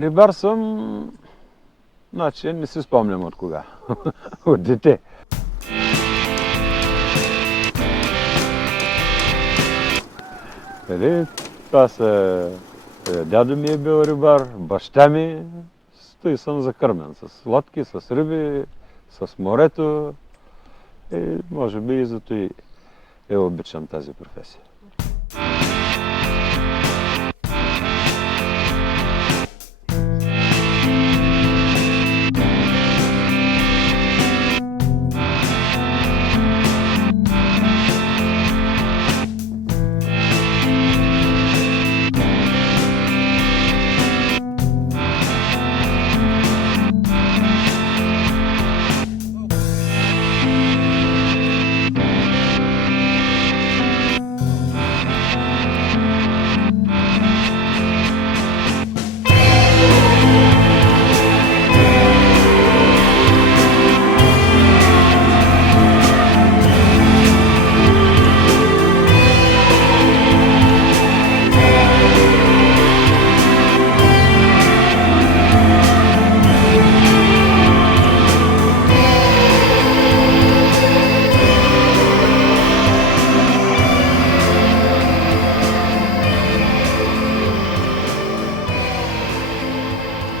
Рибар съм, значи не си спомням от кога. От дете. Това са... Дядо ми е бил рибар, баща ми. Той съм закърмен с лодки, с риби, с морето. И може би и зато и обичам тази професия.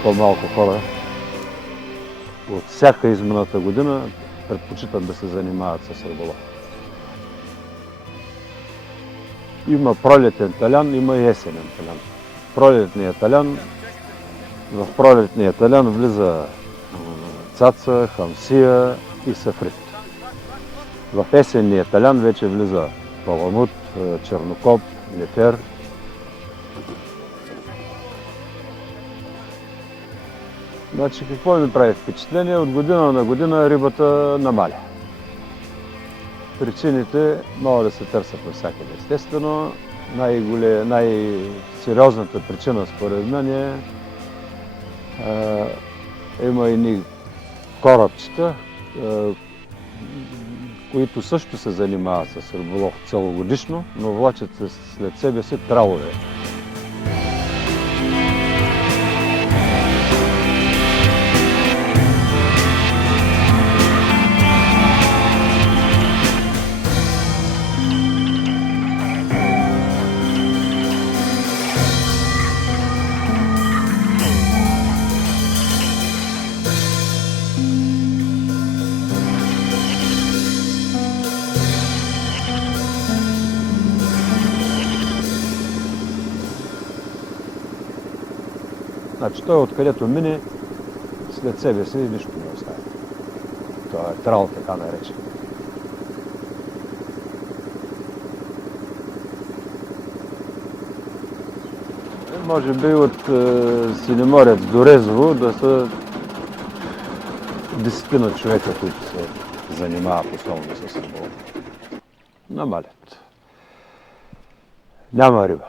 По-малко хора от всяка изминалата година предпочитат да се занимават с риболов. Има пролетен талян, има и есенен талян. В пролетния талян влиза цаца, хамсия и сафрит. В есенния талян вече влиза паламут, чернокоп, лефер. Значи какво ми прави впечатление? От година на година рибата намаля. Причините могат да се търсят навсякъде. Естествено, най-сериозната причина според мен има едни корабчета, които също се занимават с риболов целогодишно, но влачат след себе си тралове. Значи той откъдето мине, след себе си нищо не оставя. Това е трал, така наречен. Може би от Синеморец до Резово да са 10 човека, които се занимават основно с риболов. Намалят. Няма риба.